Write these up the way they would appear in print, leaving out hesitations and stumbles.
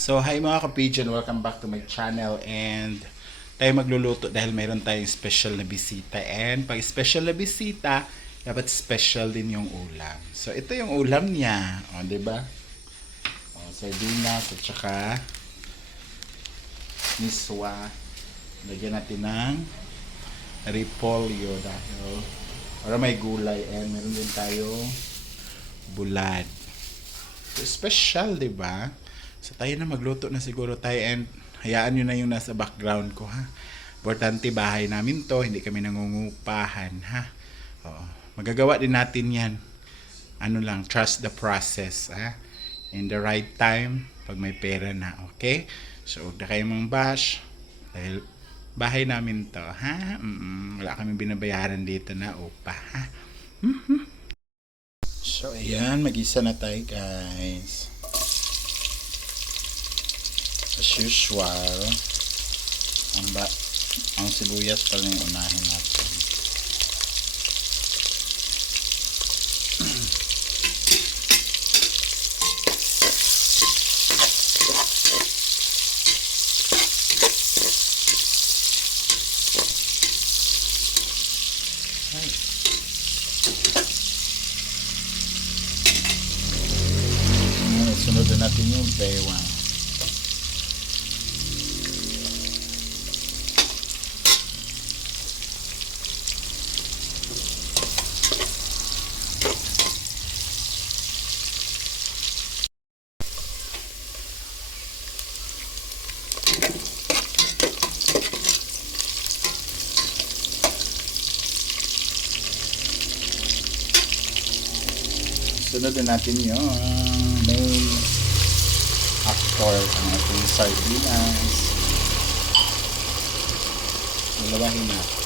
So, hi mga ka-pigeon, welcome back to my channel and tayo magluluto dahil mayroon tayong special na bisita and pag special na bisita, dapat special din yung ulam. So, ito yung ulam niya, o, diba? O, sardinas at saka miswa. Lagyan natin ng repolyo dahil para may gulay and meron din tayong bulad. So, special, diba? So tayo na magluto na siguro tayo and hayaan nyo na yung nasa background ko ha. Importante bahay namin to, hindi kami nangungupahan ha. Oo. Magagawa din natin yan. Ano lang, trust the process ha. In the right time, pag may pera na, okay? So huwag na kayong mang bash dahil bahay namin to ha. Wala kami binabayaran dito na upa ha. So ayan, mag-isa na tayo guys. As usual, ang sibuyas pa rin yung unahin natin. Sunod na natin yung bewang. Sunod na natin yung main actor, ang ating sardinas. Lalawahin natin.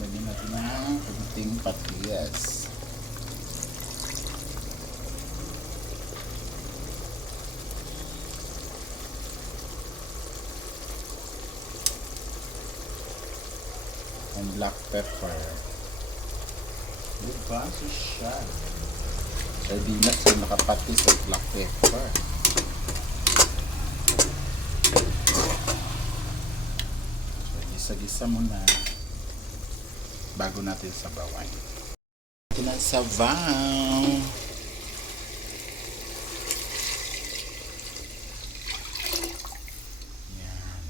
Lagyan natin ng kunting patis. And black pepper. Diba? Social. Sardinas yung nakapatis at black pepper. So, gisa-gisa muna bago natin sabawan. Ito na sabaw. Yan.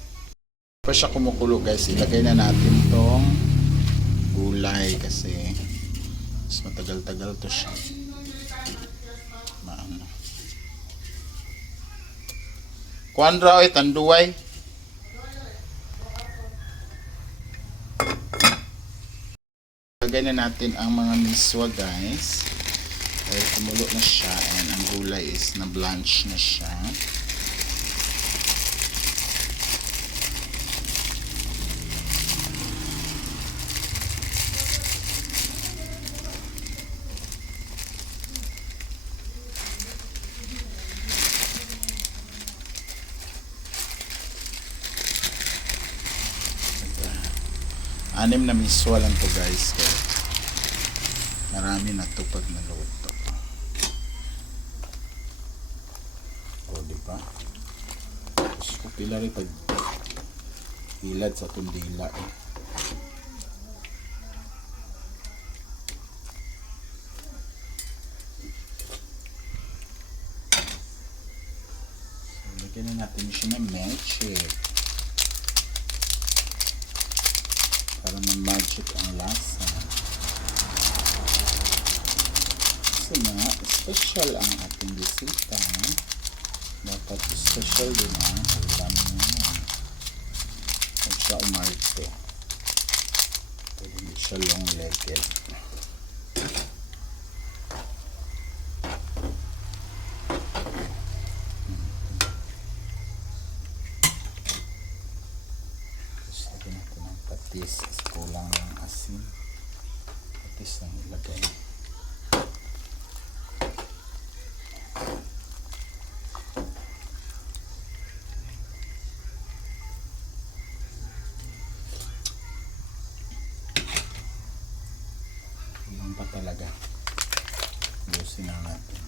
Pa siya kumukulo guys, ilagay na natin tong gulay kasi mas matagal-tagal to siya. Maano. Kuandra oy tanduay. Lagay na natin ang mga miswa guys. Dahil kumulo na siya and ang gulay is na blanch na siya. Anim na miswa lang to guys. Kaya marami na to pag naluto. O diba? Tapos ko pila rin pag hilad sa tundila eh. So, lagyan na natin siya ng meche. Para ma-magic ang lasa. Kasi nga, special ang ating bisita. Dapat special din ang ulam niya. Huwag siya umarte. Pwede hindi siya long-legged. Tapos lagyan natin ng patis. Kulang ng asin. kamatis na ilagay. Kulang pa talaga. Lusin na natin.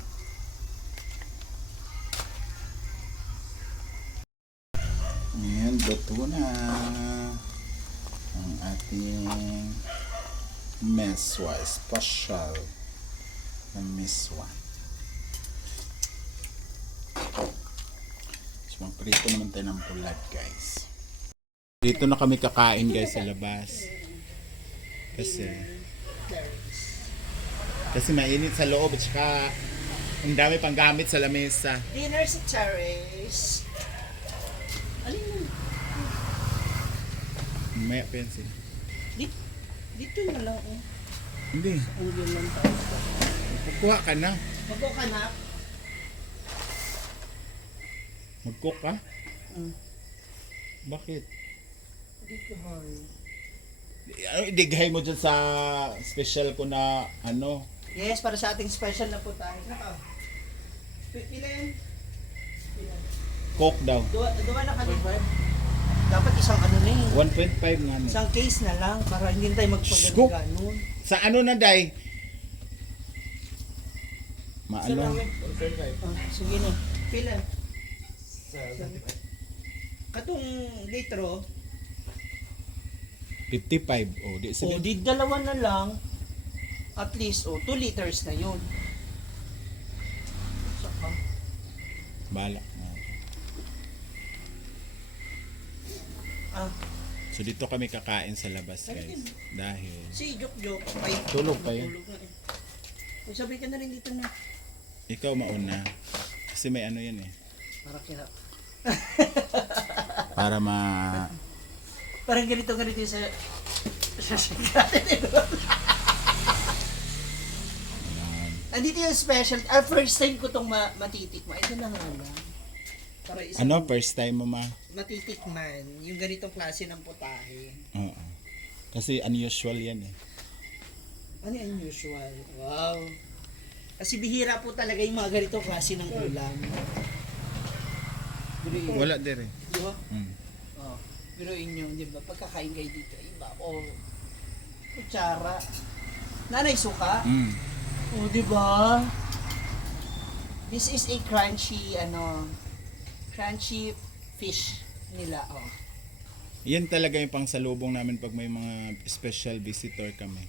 Ayan, luto na ang ating meswa special na meswa. So, magprito naman tayo ng bulat, guys. Dito na kami kakain, guys, sa labas. Kasi mainit sa loob at saka ang dami pang gamit sa lamesa. Dinner sa terrace. Alin mo? Maya pencil. Dito na lang. Oh. Hindi. Ang yun lang tayo. Kukuha ka na. Mag-cook ka na. Mag-cook ka? Bakit? Dito, hoy. Idighay mo dyan sa special ko na ano. Yes, para sa ating special na po tayo. Pilan? Coke daw. Duwa na kanina. Dapat isang ano na eh. 1.5 nga. Isang case na lang para hindi na tayo Scoop. magpagano'n. Sa ano na, Day? Ano? Maano? Sige na. Pila? Katong litro, 55. Oh, di o sige. di dalawa na lang, at least, 2 liters na yun. Saka, Bala. So dito kami kakain sa labas, guys. Dahil si Jok, ay, tulog pa yun. tulog na eh. Kung sabay ka na rin dito na. Ikaw mauna. Kasi may ano yan eh. Para kinap. Para Parang ganito sa natin eh. Andito yung special, first time ko itong matitikman. Ito na nga lang. Para isang ano, first time mo ma? matitikman, yung ganitong klase ng putahe. Oo. Kasi unusual yan eh. Ano yung unusual? Wow. Kasi bihira po talaga yung mga ganitong klase ng ulam. Wala din eh. Di ba? Mm. Pero inyo, di ba? Pagkakain kayo dito, iba. Kutsara. Nanay suka? Mm. Di ba? This is a crunchy, crunchy fish nila, Yan talaga yung pangsalubong namin pag may mga special visitor kami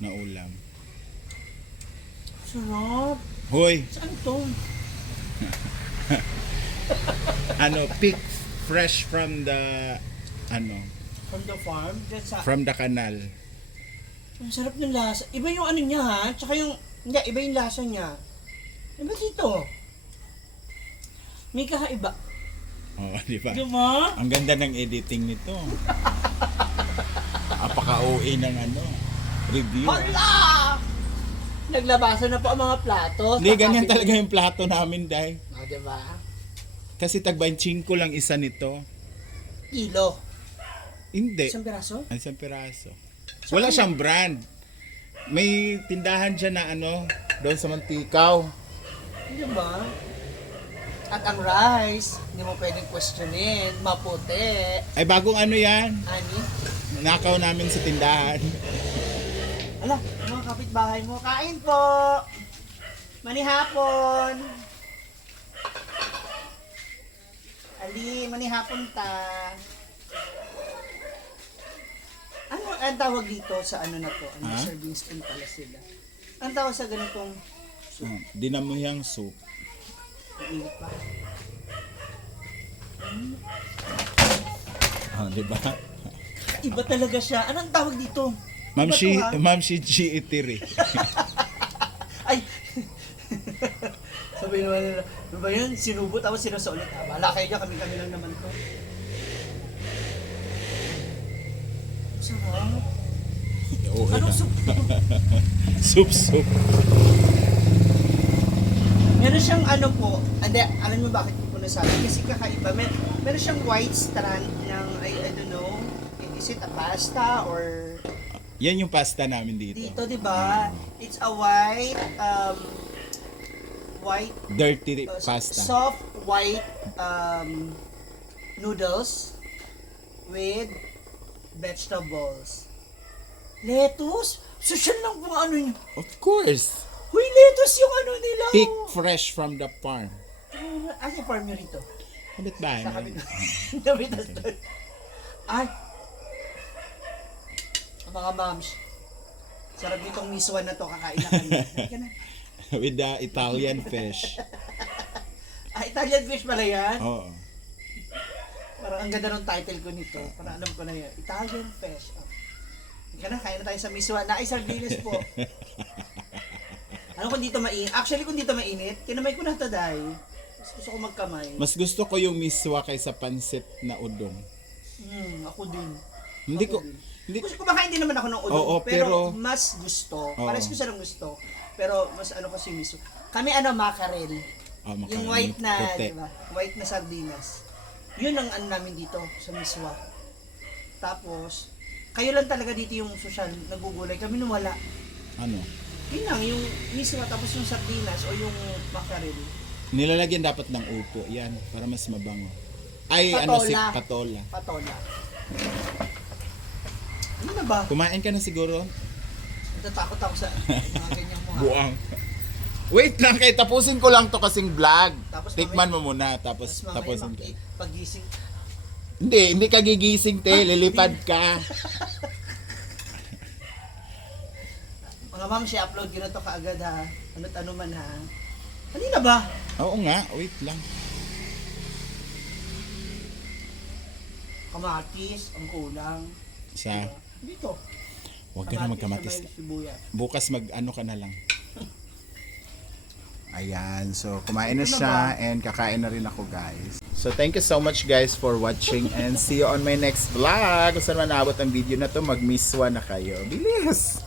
na ulam. Sarap. Hoy, Saan to? pick fresh from the From the farm? from the canal. Ang sarap ng lasa. Iba yung ano niya ha? Tsaka yung, hindi, iba yung lasa niya. Iba dito. May kakaiba. Oh, di ba? Di ba? Ang ganda ng editing nito. Apaka-OA ng review. Hala! Naglabasan na po ang mga plato. Hindi, ganyan talaga yung plato namin, Day. Di ba? Kasi tag 25 lang isa nito. Kilo. Hindi. Isang piraso? Ang isang piraso. Wala siyang brand. May tindahan siya na doon sa Mantikaw. Di ba? At ang rice, hindi mo pwedeng questionin. Maputi. Ay, bagong yan. Ani? Nakaw namin sa tindahan. Ala, mga kapitbahay mo, kain po! Manihapon! Ali, manihapon ta. Ano ang tawag dito sa na to? Ha? Serving spoon pala sila. Ang tawag sa ganitong Dinamuyang soup. init pa. Di ba? Iba talaga siya. Anong tawag dito? Ma'am Iba si to, ha? Ma'am si G Itiri. Ay! Sabi naman nila, ano ba yun? Sinubo tapos sinusulit. Bala kayo dyan, kami-kami lang naman to. Sarap. Oo, Anong soup? soup. Meron siyang hindi, alam mo bakit ko nasabi? Kasi kakaiba. Meron siyang white strand ng, I don't know, is it a pasta or Yan yung pasta namin dito. Dito, di ba? It's a white, Dirty pasta. soft white noodles with vegetables. Lettuce? Social lang po ano yun. Of course. Huy, lettuce yung ano nila. Pick fresh from the farm. Asa yung farm nyo rito? Kapit bahay Sa namin. kabit. Nabitas doon. Ay. Mga moms. Sarap nitong miswa na to. Kakain na kami. Halika na. With the Italian fish. Italian fish pala yan? Oo. Parang ang ganda ng title ko nito. Parang alam ko na yan. Italian fish. Oh. Halika na, kain na tayo sa miswa. Ay, sardinas po. Ano kung dito mainit? Actually, kung dito mainit, kinamay ko na ito dahil. Mas gusto ko magkamay. Mas gusto ko yung miswa kaysa pansit na udong. Ako din. Hindi ko... Ako din. Hindi, Kasi kumakain din naman ako ng udong, Oo, pero, pero- mas gusto. Oo. Pares ko siya ng gusto. Pero mas ano kasi miso. Kami ano, mackerel. makaroni, Yung white na, puti. di ba? White na sardinas. Yun ang ano namin dito sa miswa. Tapos, kayo lang talaga dito yung social nagugulay. Kami nung wala. Ano? Yun lang, yung miswa tapos yung sardinas o yung mackerel. Nilalagyan dapat ng upo. Yan, para mas mabango. Ay, Patola. ano si patola. Patola. Ano na ba? Kumain ka na siguro? Natatakot ako sa mga ganyang mukha. Buang. Wait lang, kay tapusin ko lang to kasing vlog. Tapos Tikman mo muna, tapos Tapos tapusin ko. mamaya pagising. Hindi ka gigising, te. Lilipad ka. Mga ma'am, siya upload ko na to kaagad ha. Ano't ano man ha. Kanina ba? Oo nga, wait lang. Kamatis, ang kulang. Sa, Dito. huwag ka na magkamatis. sabay sibuyas. Bukas mag-ano ka na lang. Ayan, so kumain na Ito na siya ba? and kakain na rin ako, guys. So thank you so much, guys, for watching and see you on my next vlog. Kung saan man naabot ang video na to, mag-miswa na kayo. Bilis!